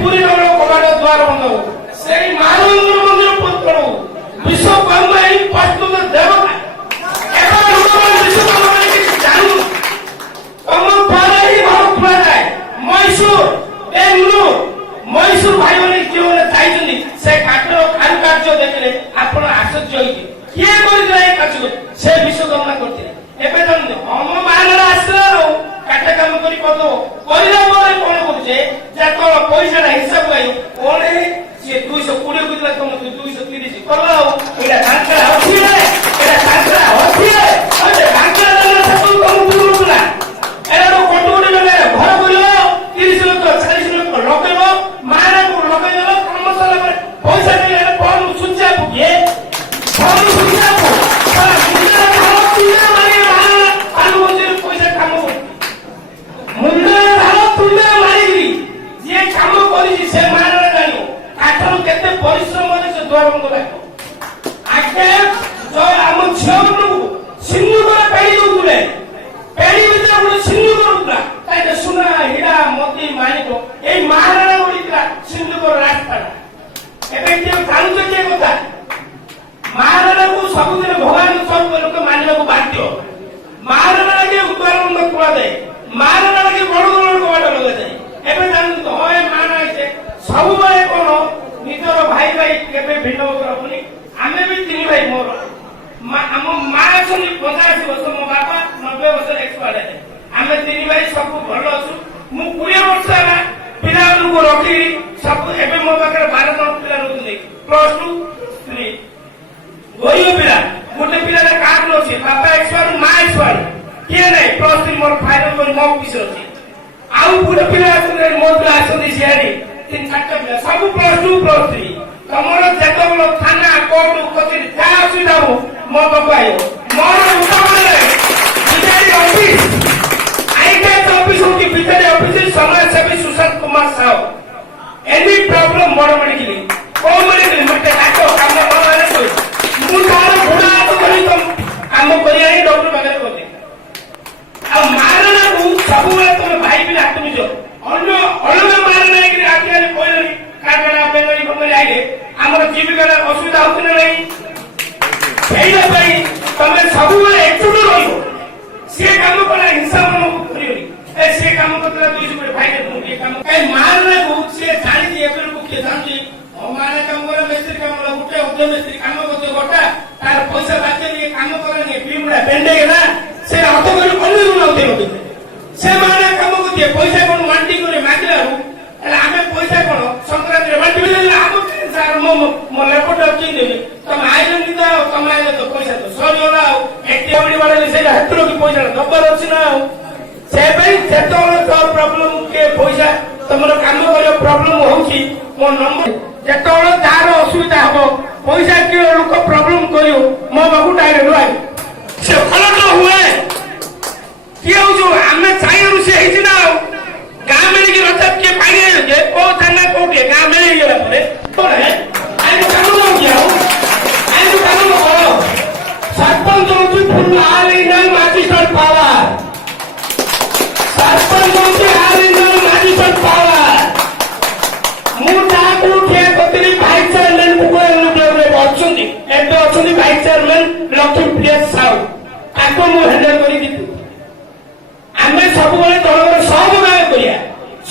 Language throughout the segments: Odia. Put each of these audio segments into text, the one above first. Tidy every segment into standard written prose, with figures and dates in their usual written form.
ପୁରୀ କବାଟ ଦ୍ୱାର ବନ୍ଦ ହଉ, ସେଇ ମହାନନ୍ଦର ମନ୍ଦିର ପତ୍ର ହଉ, ବିଶ୍ୱକର୍ମା ଏହି ପ୍ରସ୍ତୁତ ଦେବତା ବିଶ୍ୱକର୍ମା କିଛି ଜାଣୁ ତମ ପରେ ହିଁ ଘର ଖୋଲାଯାଏ। ମହୀଶୂର ବେଙ୍ଗଲୁରୁ ମହୀଶୂର ଭାଇମାନେ ଯେଉଁମାନେ ଯାଇଛନ୍ତି ସେ କାଠର କାରୁକାର୍ଯ୍ୟ ଦେଖିଲେ ଆପଣ ଆଶ୍ଚର୍ଯ୍ୟ ହେଇଯିବେ। କିଏ କରିଥିଲା ଏ କାର୍ଯ୍ୟ? ସେ ବିଶ୍ୱକର୍ମା କରିଥିଲେ। ଏବେ ଜାଣନ୍ତୁ ଆମ ବାହାଘର ଆସିଲା ଆଉ କାଠ କାମ କରି କରିଦେବ, କରିଲା ପରେ କଣ କରୁଛେ ଯେତେବେଳେ ପଇସାଟା ହିସାବ ପାଇ କଣ ସିଏ 220 ବୁଝିଲା ତମ 230 କଲ ଆଉ ଏଇଟା କାଙ୍କରା ହସିଲେ, ଏଇଟା କାଙ୍କରା ହସିଲେ କାଙ୍କରା ଦେଲେ ସବୁ ତମକୁ ବୁଲୁଥିଲା। ଏଇଟା କୋଟି କୋଟି ଟଙ୍କା ଘର କରିବ 30 ଲକ୍ଷ 40 ଲକ୍ଷ ଲଗେଇବ, ମାରାକୁ ଲଗେଇଦେବ, କାମ ସରିଲା ପରେ ପଇସା ଦେଲେ କଣ ସୁଚା କିଏ କଣ ସୁଚା ପଇସା କାମ ମୁଣ୍ଡରେ ଧାର ତୁଣ୍ଡ ମାରିକିରି ଯିଏ କାମ କରିଛି ସେ ମାନରେ ଜାଣିବ କାଠରୁ କେତେ ପରିଶ୍ରମରେ ସେ ଦ୍ୱାର ବନ୍ଧ ଲାଗିବ। ଆଗେ ଆମ ଝିଅମାନଙ୍କୁ ସିନ୍ଦୁକରେ ପେଡ଼ି ଦଉଥିଲେ, ପେଡ଼ି ଭିତରେ ଗୋଟେ ସିନ୍ଦୁକ ରହୁଥିଲା, କାହିଁକି ସୁନା ହୀରା ମୋତି ମାଣିକ ଏଇ ମହାରାଣା ଗୋଡ଼ିଥିଲା ସିନ୍ଦୁକର ରାସ୍ତାଟା। ଏବେ କିଏ ଜାଣୁଛ କିଏ କଥା? ମହାରାଣାକୁ ସବୁଦିନ ଭଗବାନ ସବୁ ଲୋକ ମାନିବାକୁ ବାଧ୍ୟ। ମହାରାଣା କିଏ ଦ୍ୱାର ବନ୍ଧ ଖୋଳାଯାଏ, ମହାରାଣା କିଏ ବଡ ବଡ କବାଟ ଲଗାଯାଏ। ଏବେ ଜାଣନ୍ତୁ ହଁ ଏ ମହାରାଣା ହେଇছে ସବୁବେଳେ କଣ ନିଜର ଭାଇ ଭାଇ କେବେ ଭିନ୍ନ ରଖୁନି। ଆମେ ବି 3 ଭାଇ, ମୋର ଆମ ମା ଅଛନ୍ତି 85 ବର୍ଷ, ମୋ ବାପା 90 ବର୍ଷରେ ଏକ୍ସପାୟାର୍ଡ ହେଲେ। ଆମେ 3 ଭାଇ ସବୁ ଭଲ ଅଛୁ। ମୁଁ 20 ବର୍ଷ ହେଲା ପିଲାମାନଙ୍କୁ ରଖିକି ସବୁ ଏବେ ମୋ ପାଖରେ 12 ଜଣ ପିଲା ରହୁଛନ୍ତି, +2 3 ଗରିବ ପିଲା। ଗୋଟେ ପିଲାର କାର୍ଡ ଅଛି, ବାପା ଏକ୍ସପାୟାର୍ଡ ମା ଏକ୍ସପାୟାର୍ଡ, କିଏ ନାହିଁ +3 ମୋର ଫାଇନାଲ କରି ମୋ ଅଫିସରେ ଅଛି। ଆଉ ଗୋଟେ ପିଲା ଆସନ୍ତି ମୋ ପିଲା ଆସନ୍ତି ସିଆଡେ 3-4ଟା ପିଲା ସବୁ +2 +3। ତମର ଯେତେବେଳେ ଥାନା କୋର୍ଟ କଚେରୀ ଯାହା ଅସୁବିଧା ହବ ମୋ ପାଖକୁ ଆଇବ। ମୋର ଉତ୍ତରରେ ବିଜେଡି ଅଫିସ ଆଇକେଏସ୍ ଅଫିସ ହଉଛି ବିଜେଡି ଅଫିସ ସମାଜସେବୀ ସୁଶାନ୍ତ କୁମାର ସାହୁ। ଏନି ପ୍ରୋବ୍ଲେମ ବଡ ମେଡିକାଲ କୋଉ ମେଡିକାଲ ମତେ ଡାକ କାମ ମାନେ ମୁଁ ତାର ବୁଢା ହାତ ଧରି କାମ କରିବା ହିଁ ଡକ୍ଟର ପାଖରେ କରିଦେବି। ଆଉ ମାରଣାକୁ ସବୁବେଳେ ତମେ ଭାଇ ପିଲା ହାତ ମିଛ ଅନ୍ୟ ଅଲଗା ମାରଣା ହେଇକିରି ଆଜିକାଲି କହିଲେଣି କାରଖାନା ବେଙ୍ଗଳି ଫଙ୍ଗଳି ଆଇଲେ ଆମର ଜୀବିକାର ଅସୁବିଧା ହଉଛି ନା ନାହିଁ? ସେଇଟା ପାଇଁ ତମେ ସବୁବେଳେ ଏକଜୁଟ ରହିବ। ସିଏ କାମ କଲା ହିଂସା ମନକୁ କରିବନି, ସିଏ କାମ କରିଥିଲା 200 କୋଟି ଭାଇ କିଏ କାମ ମାରଣାକୁ ସିଏ ଜାଣିଛି ଏବେ ଲୋକ କିଏ ଜାଣୁଛି ମାରଣା କାମ କରେ ମିସ୍ତ୍ରୀ କାମ କଲା ଗୋଟେ ଉଦ୍ୟୋଗ ମିସ୍ତ୍ରୀ କାମ କରୁଛି ଗୋଟା ତାର ପଇସା ବାଚେ କାମ କରେନି ପିମୁଡା ବେଣ୍ଡେଇ ନା ସେ ଅର୍ଥ କରି ଅନ୍ୟ ନଉଥିଲେ ସେ ମାନେ କାମ କରୁଛେ ପଇସା କଣ ମାଣ୍ଡି କରି ମାଗିଲାରୁ ହେଲେ ଆମେ ପଇସା କଣ ସଂକ୍ରାନ୍ତିରେ ବାଣ୍ଟି ମୋ ଲେପଟ ଦେବି ତମେ ଆଇଲେନି ତ ତମେ ଆଇଲେ ତ ପଇସା ତ ସରିଗଲା ଆଉ ଏଟି ବାଡେଇଲେ ସେଇଟା ହାତରୁ କି ପଇସା ଦବାର ଅଛି ନା ଆଉ ସେ ପାଇଁ ଯେତେବେଳେ ତ ପ୍ରୋବ୍ଲେମ କିଏ ପଇସା ତମର କାମ କରିବା ପ୍ରୋବ୍ଲେମ ହଉଛି ମୋ ନମ୍ବର ଯେତେବେଳେ ଯାହାର ଅସୁବିଧା ହବ ପଇସା କିଏ ଲୋକ ପ୍ରୋବ୍ଲେମ କରିବ ମୋ ପାଖକୁ ଡାଇରେକ୍ଟ ଆଇବ ସେ ଭଲ ତ ହୁଏ କିଏ ହଉଛୁ ଆମେ ଚାହିଁରୁ ସେ ହେଇଛି ନା ଆଉ ଗାଁ ମିଳିକି ରଚାପ କିଏ ପାଣି ଯେ କୋଉ ଥାନା କୋଉଠି ଗାଁ ମିଳିଗଲା ପରେ ଆଇନ କାନୁନ ହଉଛି ଆଉ ଆଇନ କାନୁନ କର ସରପଞ୍ଚ ହଉଛି ଫୁଲ ଆଲିନାଲ ମାଜିଷ୍ଟ୍ରେଟ ପାୱାର ସରପଞ୍ଚ ହଉଛି ଆଲିନାଲ ମାଜିଷ୍ଟ୍ରେଟ ପାୱାର ମୁଁ ତାକୁ ଠିଆ କରିଥିଲି ଭାଇସ ଚେୟାରମ୍ୟାନ ଅଛନ୍ତି ଏବେ ଅଛନ୍ତି ଭାଇସ ଚେୟାରମ୍ୟାନ ଲକ୍ଷ୍ମୀପ୍ରିୟା ସାହୁ ତାକୁ ମୁଁ ହ୍ୟାଣ୍ଡେଲ କରିକି ଆମେ ସବୁବେଳେ ଦଳର ସହଯୋଗ କରିବା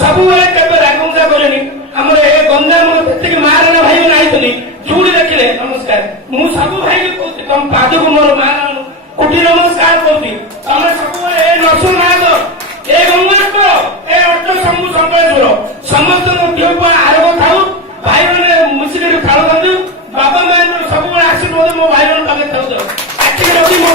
ସବୁବେଳେ କେବେ ରାଗୁଙ୍ଗା କରେନି ଆମର ଏ ଗଞ୍ଜାମ ଯେତିକି ମାରଣା ଭାଇ ଆଇଛନ୍ତି ଯୋଉଠି ଦେଖିଲେ ନମସ୍କାର ମୁଁ ସବୁ ଭାଇକି କହୁଛି ତମ ପାଦକୁ ମୋର ମାରଣ କୋଟି ନମସ୍କାର କରୁଛି ତମେ ସବୁବେଳେ ଏ ନରସିଂହନାଥ ଏ ଗଙ୍ଗାଟ ଏ ଅଟ ଶମ୍ଭୁ ଶଙ୍କରେଶ୍ୱର ସମସ୍ତଙ୍କ ଦେହକୁ ଆରୋଗ ଥାଉ ଭାଇମାନେ ମିଶିକି ଖେଳ ଦିଅନ୍ତୁ ବାବା ମାଆଙ୍କର ସବୁବେଳେ ଆଶୀର୍ବାଦ ମୋ ଭାଇମାନଙ୍କ ପାଖରେ ଥାଉ ଆଖି ରଖି ମୋ